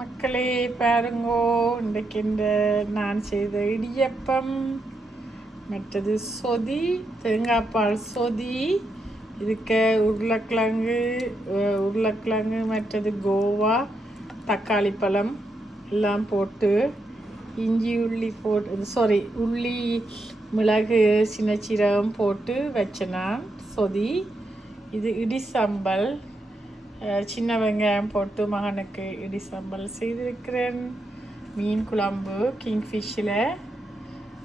மக்களே பாருங்கோ இன்றைக்கு இந்த நான் செய்த இடியப்பம். மற்றது சொதி தேங்காய்பால் சொதி இதுக்கு உருளைக்கிழங்கு உருளைக்கிழங்கு மற்றது கோவா தக்காளி பழம் எல்லாம் போட்டு இஞ்சி உள்ளி போட்டு சாரி உள்ளி மிளகு சின்ன சீரகம் போட்டு வச்சேன் நான் சொதி. இது இடி சம்பல் சின்ன வெங்காயம் போட்டு மகனுக்கு இடி சம்பல் செய்திருக்கிறேன். மீன் குழம்பு கிங்ஃபிஷ்ஷில்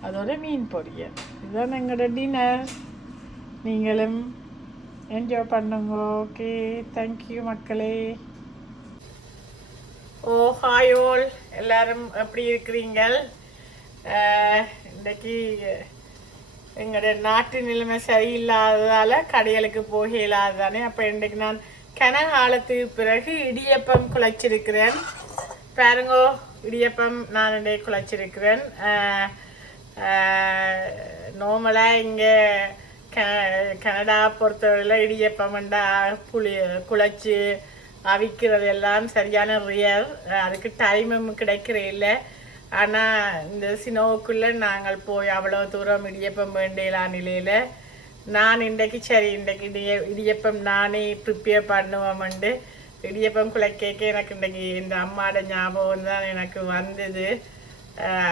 அதோட மீன் பொரியல். இதுதான் எங்களோட டின்னர் நீங்களும் என்ஜாய் பண்ணுங்க. ஓகே தேங்க்யூ மக்களே. ஓ ஹாய் ஓல் எல்லாரும் எப்படி இருக்கிறீங்கள்? இன்றைக்கு எங்களோட நாட்டு நிலைமை சரியில்லாததால் கடைகளுக்கு போக இல்லாததானே அப்போ இன்றைக்கு நான் கனகாலத்துக்கு பிறகு இடியப்பம் குழைச்சிருக்கிறேன் பாருங்கோ இடியப்பம் நான் இடையே குழைச்சிருக்கிறேன் நார்மலாக இங்கே க கனடா பொறுத்தவரையில் இடியப்பம்ண்டா புளி குழைச்சி அவிக்கிறது எல்லாம் சரியான ரியர் அதுக்கு டைமும் கிடைக்கிற இல்லை. ஆனால் இந்த சினோவுக்குள்ளே நாங்கள் போய் அவ்வளோ தூரம் இடியப்பம் வேண்டியலாம் நிலையில் நான் இன்றைக்கு சரி இன்றைக்கு இடிய இடியப்பம் நானே ப்ரிப்பேர் பண்ணுவோம்ண்டு இடியப்பம் குலைக்கேக்க எனக்கு இன்றைக்கு இந்த அம்மாவோட ஞாபகம் தான் எனக்கு வந்தது.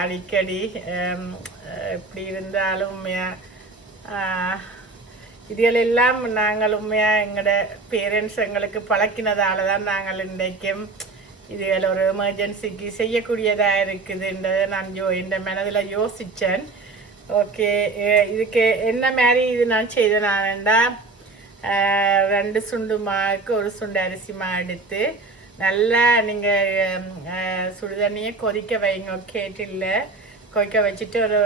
அடிக்கடி இப்படி இருந்தாலும் உண்மையா, இதுகளெல்லாம் நாங்கள் உண்மையாக எங்களோட பேரண்ட்ஸ் எங்களுக்கு பழக்கினதால தான் நாங்கள் இன்றைக்கும் இதுகள் ஒரு எமர்ஜென்சிக்கு செய்யக்கூடியதாக இருக்குதுன்றதை நான் யோ இந்த மனதில் யோசித்தேன் ஓகே இதுக்கு என்ன மாதிரி இது நான் செய்தேன் ரெண்டு சுண்டு மாவுக்கு ஒரு சுண்டு அரிசி மா எடுத்து நல்லா நீங்கள் சுடுதண்ணியை கொதிக்க வைங்க கேட்டில் கொதிக்க வச்சுட்டு ஒரு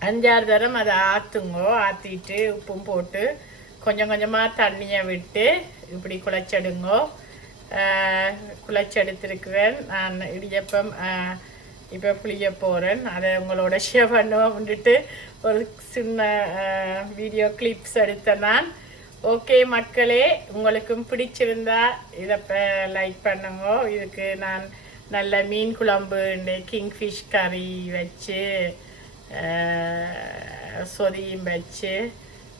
அஞ்சாறு தரம் அதை ஆற்றுங்கோ ஆற்றிட்டு உப்பும் போட்டு கொஞ்சம் கொஞ்சமாக தண்ணியை விட்டு இப்படி குழச்செடுங்கோ ஆஹ் நான் இடியப்பம் இப்போ புளிய போகிறேன் அதை உங்களோட ஷேர் பண்ணுவோம் அப்படின்ட்டு ஒரு சின்ன வீடியோ கிளிப்ஸ் எடுத்தேன் நான். ஓகே மக்களே உங்களுக்கும் பிடிச்சிருந்தா இதை லைக் பண்ணுங்க. இதுக்கு நான் நல்ல மீன் குழம்பு கிங்ஃபிஷ் கறி வச்சு சொதியும் வச்சு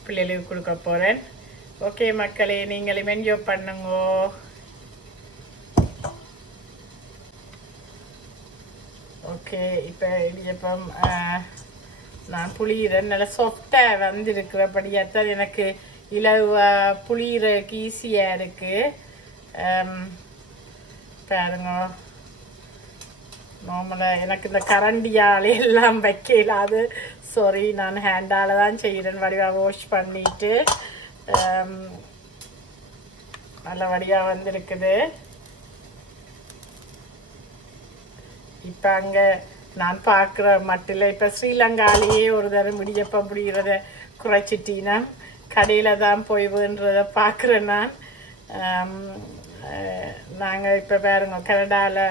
பிள்ளைகளுக்கு கொடுக்க போகிறேன் ஓகே மக்களே நீங்களும் என்ஜாய் பண்ணுங்கோ. ஓகே இப்போ இடியப்பம் நான் புளியிறேன் நல்லா சாஃப்டாக வந்திருக்கிறபடியாக தான் எனக்கு இலவ புளியிறதுக்கு ஈஸியாக இருக்குது பாருங்க. நார்மலாக எனக்கு இந்த கரண்டியாலே எல்லாம் வைக்கல. அது சாரி நான் ஹேண்டால் தான் செய்கிறேன் வடிவாக வாஷ் பண்ணிட்டு நல்ல வடிவாக வந்திருக்குது. இப்போ அங்கே நான் பார்க்குற மட்டில் இப்போ ஸ்ரீலங்காலேயே ஒரு தரம் இடியப்பம் பிடிக்கிறத குறைச்சிட்டினா கடையில் தான் போய் வேண்டுறத பார்க்குறேன் நான். நாங்கள் இப்போ பாருங்க கனடாவில்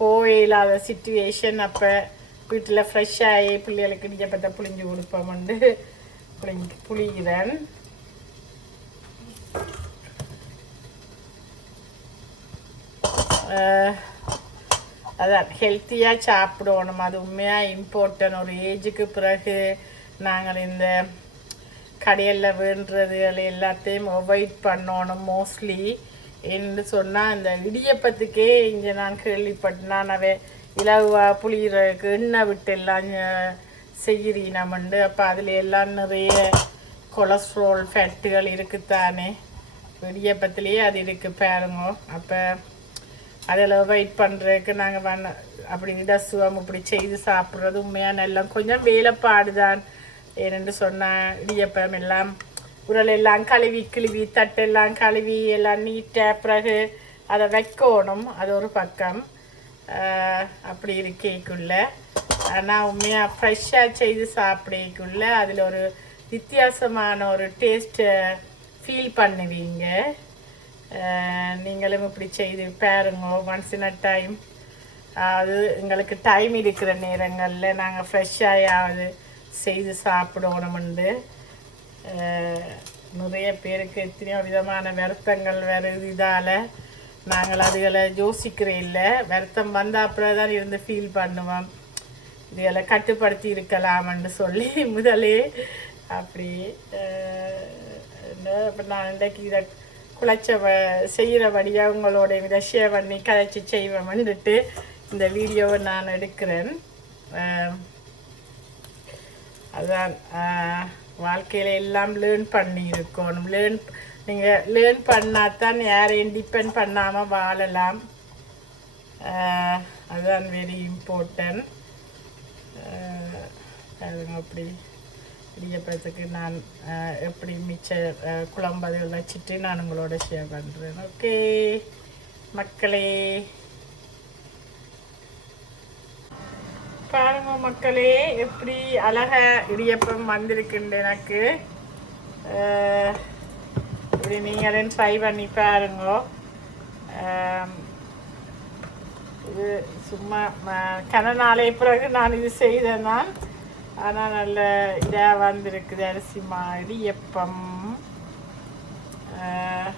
போய் இல்லாத சுச்சுவேஷன் அப்போ வீட்டில் ஃப்ரெஷ்ஷாகி பிள்ளைகளுக்கு இடியப்பத்தை புளிஞ்சு கொடுப்போம்ண்டு புளிஞ்சு புளிகிறேன். Uh... அதான் ஹெல்த்தியாக சாப்பிடணும். அது உண்மையாக இம்பார்ட்டன் ஒரு ஏஜுக்கு பிறகு நாங்கள் இந்த கடையில் வேண்டுறதுகள் எல்லாத்தையும் அவாய்ட் பண்ணணும் மோஸ்ட்லி என்று சொன்னால் இந்த இடியப்பத்துக்கே இங்கே நான் கேள்விப்பட்டேன். நான் இலவா புளியறதுக்கு எண்ணெய் விட்டு எல்லாம் செய்கிறீனமண்டு அப்போ அதில் எல்லாம் நிறைய கொலஸ்ட்ரால் ஃபேட்டுகள் இருக்குத்தானே? இடியப்பத்துலேயே அது இருக்குது பாருங்க. அப்போ அதில் வெயிட் பண்ணுறதுக்கு நாங்கள் வண்ண அப்படி இடசுவம் இப்படி செய்து சாப்பிட்றது உண்மையாக நல்லா கொஞ்சம் வேலைப்பாடு தான் ஏனென்று சொன்னால் இடியப்பம் எல்லாம் உரல் எல்லாம் கழுவி கிழுவி தட்டெல்லாம் கழுவி எல்லாம் நீட்டாக பிறகு அதை வைக்கணும். அது ஒரு பக்கம். அப்படி இருக்கேக்குள்ள. ஆனால் உண்மையாக ஃப்ரெஷ்ஷாக செய்து சாப்பிடக்குள்ள அதில் ஒரு வித்தியாசமான ஒரு டேஸ்ட்டை ஃபீல் பண்ணுவீங்க. நீங்களும் இப்படி செய்து பாருங்க. ஒன்ஸ் இன் அ டைம் அது எங்களுக்கு டைம் இருக்கிற நேரங்களில் நாங்கள் ஃப்ரெஷ்ஷாயாவது செய்து சாப்பிடணும்ண்டு. நிறைய பேருக்கு எத்தனையோ விதமான வருத்தங்கள் வருது இதால். நாங்கள் அதுகளை யோசிக்கிறே இல்லை. வருத்தம் வந்த அப்புறம் தான் இருந்து ஃபீல் பண்ணுவோம். இதுகளை கட்டுப்படுத்தி இருக்கலாம்னு சொல்லி முதலே. அப்படி இப்போ நான் இன்றைக்கு இதை குழைச்ச வ செய்கிறபடியாக உங்களோட இதை ஷேர் பண்ணி கதைச்சி செய்வேன்னுட்டு இந்த வீடியோவை நான் எடுக்கிறேன். அதுதான் அதான் வாழ்க்கையில் எல்லாம் லேர்ன் பண்ணியிருக்கணும். லேர்ன் நீங்கள் லேர்ன் பண்ணால் தான் யாரையும் டிபெண்ட் பண்ணாமல் வாழலாம். அதுதான் வெரி இம்பார்ட்டன்ட் அதுங்க அப்படி. இடியப்பத்துக்கு நான் எப்படி மிச்ச குழம்பு குழம்பு வச்சுட்டு நான் உங்களோட ஷேர் பண்ணுறேன் ஓகே மக்களே. பாருங்க மக்களே எப்படி அழகாக இடியப்பம் வந்திருக்குண்டு எனக்கு. இப்படி நீங்களும் ட்ரை பண்ணி பாருங்க. இது சும்மா கன நாளை பிறகு நான் இது செய்தேன் நான். ஆனால் நல்ல இதாக வந்திருக்குது அரிசி மாதிரி எப்பம். அஹ்,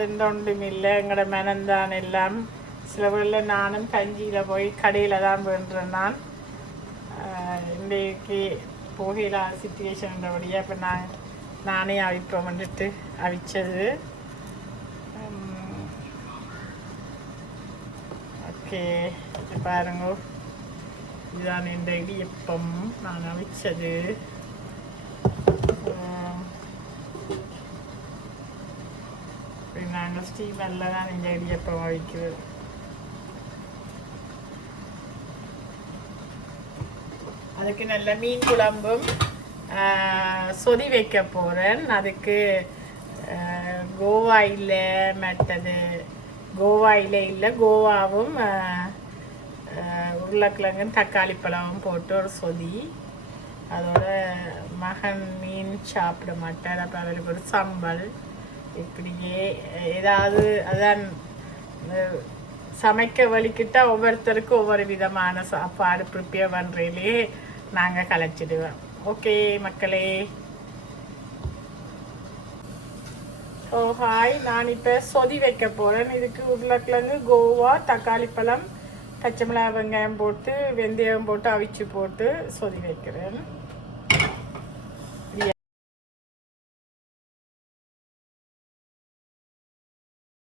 எந்த ஒன்றும் இல்லை. எங்களோட மனந்தான் எல்லாம். சில வேளை நானும் கஞ்சியில் போய் கடையில் தான் வேண்டுறேன் நான். இன்றைக்கு போகையில் சுச்சுவேஷன்றபடியாக இப்போ நான் நானே அவிப்போம் வந்துட்டு. அவிச்சது. ஓகே பாருங்க இதுதான் இந்த இடியப்பம் நான் அவிச்சது ஆஹ் நாங்கள் ஸ்டீமரில் தான் இந்த இடியப்பம் அவிக்கிறது அதுக்கு நல்ல மீன் குழம்பும் சொதி வைக்க போகிறேன் அதுக்கு ஆஹ், கோவா இல்லை மற்றது கோவாயில் இல்லை கோவாவும் உருளைக்கிழங்கும் தக்காளி பழமும் போட்டு ஒரு சொதி. அதோட மகன் மீன் சாப்பிட மாட்டார். அப்போ அவருக்கு ஒரு சம்பல். இப்படியே ஏதாவது அதான் சமைக்க வழிக்கிட்டால் ஒவ்வொருத்தருக்கும் ஒவ்வொரு விதமான சாப்பாடு ப்ரிப்பேர் பண்ணுறதுலேயே நாங்கள் கலைச்சிடுவோம் ஓகே மக்களே ஓ ஹாய். நான் இப்போ சொதி வைக்க போகிறேன் இதுக்கு உருளைக்கிழங்கு கோவா தக்காளி பழம் பச்சை மிளகாய் வெங்காயம் போட்டு வெந்தயம் போட்டு அவிச்சு போட்டு சொதி வைக்கிறேன்.